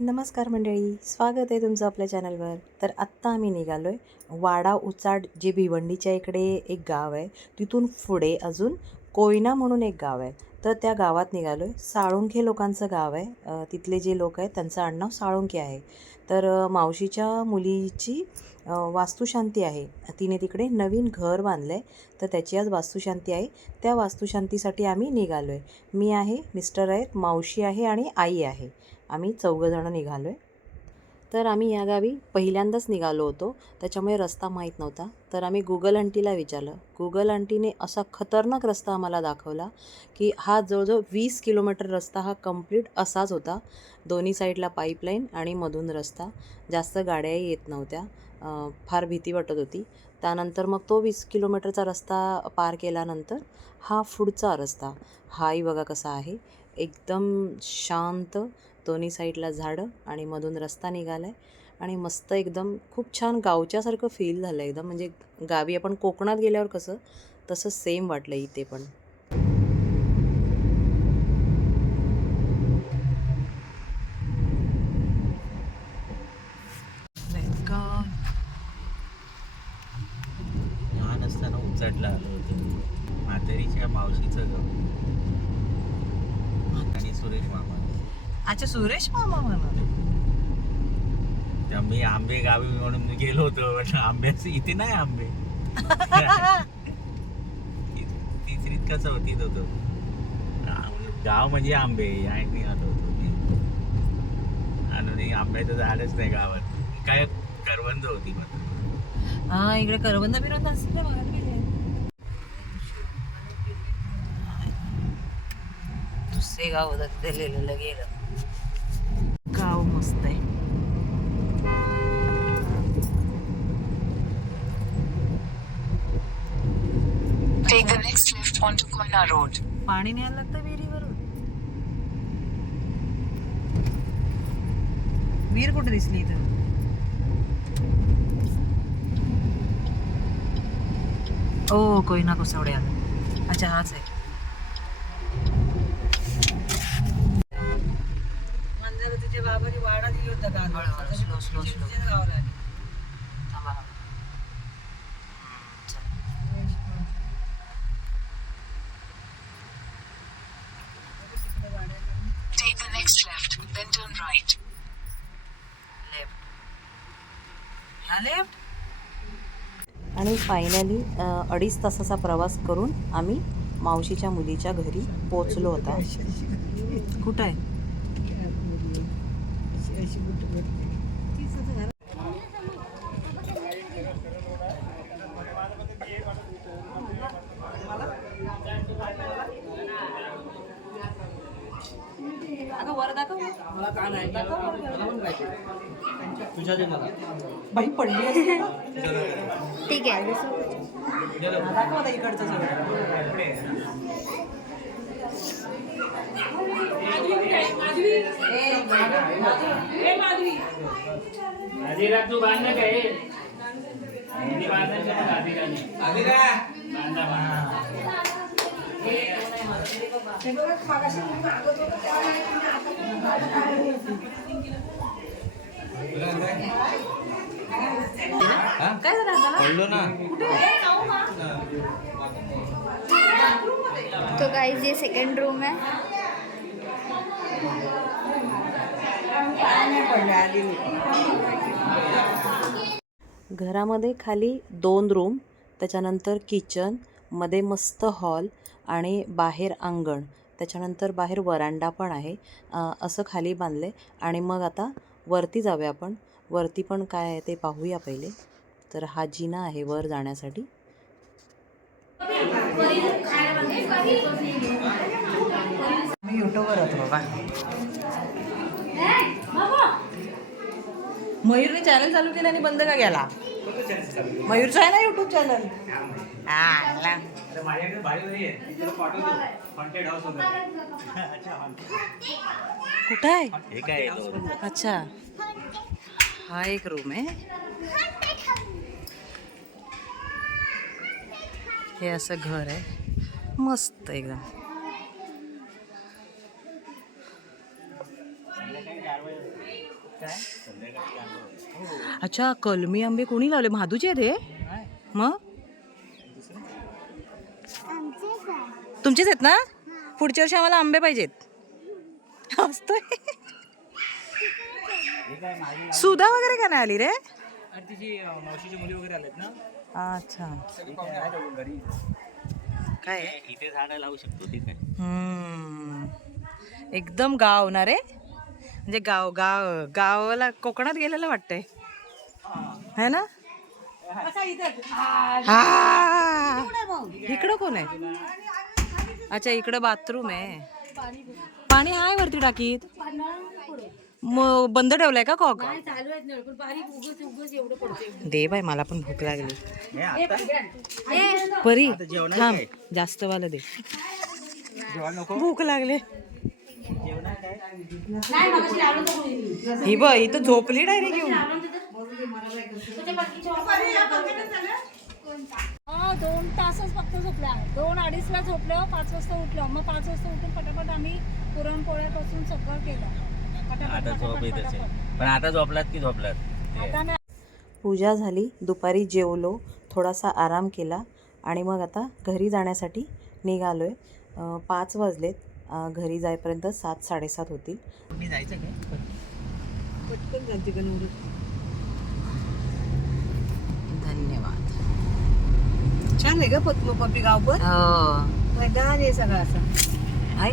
नमस्कार मंडळी स्वागत आहे तुमचं आपल्या चॅनलवर. तर आत्ता आम्ही निघालो आहे वाडा उचाड जे भिवंडीच्या इकडे एक गाव आहे. तिथून पुढे अजून कोयना म्हणून एक गाव आहे. तर त्या गावात निघालो आहे साळुंखे लोकांचं गाव आहे. तिथले जे लोक आहेत त्यांचं आडनाव साळुंखे आहे. तर मावशीच्या मुलीची वास्तुशांती आहे. तिने तिकडे नवीन घर बांधलं आहे तर त्याची आज वास्तुशांती आहे. त्या वास्तुशांतीसाठी आम्ही निघालो आहे मी आहे मिस्टर आहेत मावशी आहे आणि आई आहे. आम्ही चौघंजणं निघालो आहे तर आम्ही या गावी पहिल्यांदाच निघालो होतो. त्याच्यामुळे रस्ता माहीत नव्हता. तर आम्ही गुगल आंटीला विचारलं. गुगल आंटीने असा खतरनाक रस्ता आम्हाला दाखवला की हा जवळजवळ वीस किलोमीटर रस्ता हा कंप्लीट असाच होता. दोन्ही साईडला पाईपलाईन आणि मधून रस्ता. जास्त गाड्याही येत नव्हत्या. फार भीती वाटत होती. त्यानंतर मग तो वीस किलोमीटरचा रस्ता पार केल्यानंतर हा पुढचा रस्ता. हाही बघा कसा आहे. एकदम शांत दोन्ही साईडला झाडं आणि मधून रस्ता निघाला आहे आणि मस्त एकदम खूप छान गावच्यासारखं फील झालं एकदम. म्हणजे गावी आपण कोकणात गेल्यावर कसं तसं सेम वाटलं इथे पण. लहान असताना उचाटला आलो होतो. म्हातारीच्या मावशीचं गाव. आणि सुरेश मामा. अच्छा सुरेश मामा म्हणून. त्या मी आंबे गावी म्हणून मी गेलो होतो आंब्याचे इथे नाही आंबे. तिसरीत कसं होतीत होतो गाव म्हणजे आंबे आणि आलो होतो आणि आंब्याचं झाडच नाही गावात. काय करवंद होती मात्र हा इकडे करवंद बिरवंद असतील ना बघायला दुसरे गाव होतं तिथे लिहिलेलं गेलं. आहे Take the next left onto Koina Road. पाणी न्यायला लागतं विहिरीवरून. विहीर कुठे दिसली इथं? ओ कोयना कोसवड्या अच्छा हाच आहे तुझ्या दिली होता का हळूहळू. गावाला थांबा. Take the next left, then turn right. Left. ह्या लेफ्ट आणि फायनली अडीच तासाचा प्रवास करून आम्ही मावशीच्या मुलीच्या घरी पोचलो होता कुठं आहे अगं वर दाखव मला का नाही? बाई पडली असते. ठीक आहे. दाखव आता इकडचं सगळं. आदिरा तू बांधलं काय हिंदी बांधायचं मग आदिराने बांधा बांधा. काय झालं आता? पडलो ना. तो गाइस ये सेकंड रूम है। घरामध्ये खाली दोन रूम त्याच्यानंतर किचनमध्ये मस्त हॉल आणि बाहेर अंगण. त्याच्यानंतर बाहेर वरांडा पण आहे. असं खाली बांधले आणि मग आता वरती जाऊया आपण. वरती पण काय आहे ते पाहूया पहिले. तर हा जिना आहे वर जाण्यासाठी. मी युट्यूबवर होतो बाबा. मयूरने चॅनल चालू केलं आणि बंद का गेला मयूरचा आहे ना युट्यूब चॅनल हा कुठं आहे? हे काय अच्छा. हा एक रूम आहे. हे असं घर आहे. मस्त एकदम. अच्छा कलमी आंबे कोणी लावले? महादूचे आहेत हे? मग? तुमचेच आहेत ना? पुढच्या वर्षी आम्हाला आंबे पाहिजेत. माझी सुधा वगैरे का नाही आली रे? अच्छा. काय आहे? इथे झाडं लावू शकतो आहे. हम्म. एकदम गाव ना रे म्हणजे गाव गाव गावाला कोकणात गेलेलं वाटतंय. है ना? हा. इकडं कोण आहे? अच्छा इकडं बाथरूम आहे. पाणी आहे वरती टाकीत? मग बंद ठेवलाय का कॉक? दे बाय मला पण भूक लागली. हे आता? परी थांब काय? जास्त वाला दे. जेवण नको? भूक लागले. काय? ही बघ ही तर झोपली डायरेक्ट घेऊन हा दोन तासच फक्त झोपल्या. दोन अडीचला झोपलो पाच वाजता उठलो मग पाच वाजता उठून पटापट आम्ही पुरणपोळ्यापासून सगळं केलं. आता झोप पटापट, येत असेल. पटापट. पण आता झोपलात की झोपलात? ते. पूजा झाली दुपारी जेवलो थोडासा आराम केला आणि मग आता घरी जाण्यासाठी निघालो आहे पाच वाजलेत. अं, घरी जाईपर्यंत सात साडेसात होतील. मी जायचं काय पटकन जाते का धन्यवाद. छान आहे का पद्मपपी गाव पण. मैदान आहे सगळं असं. आहे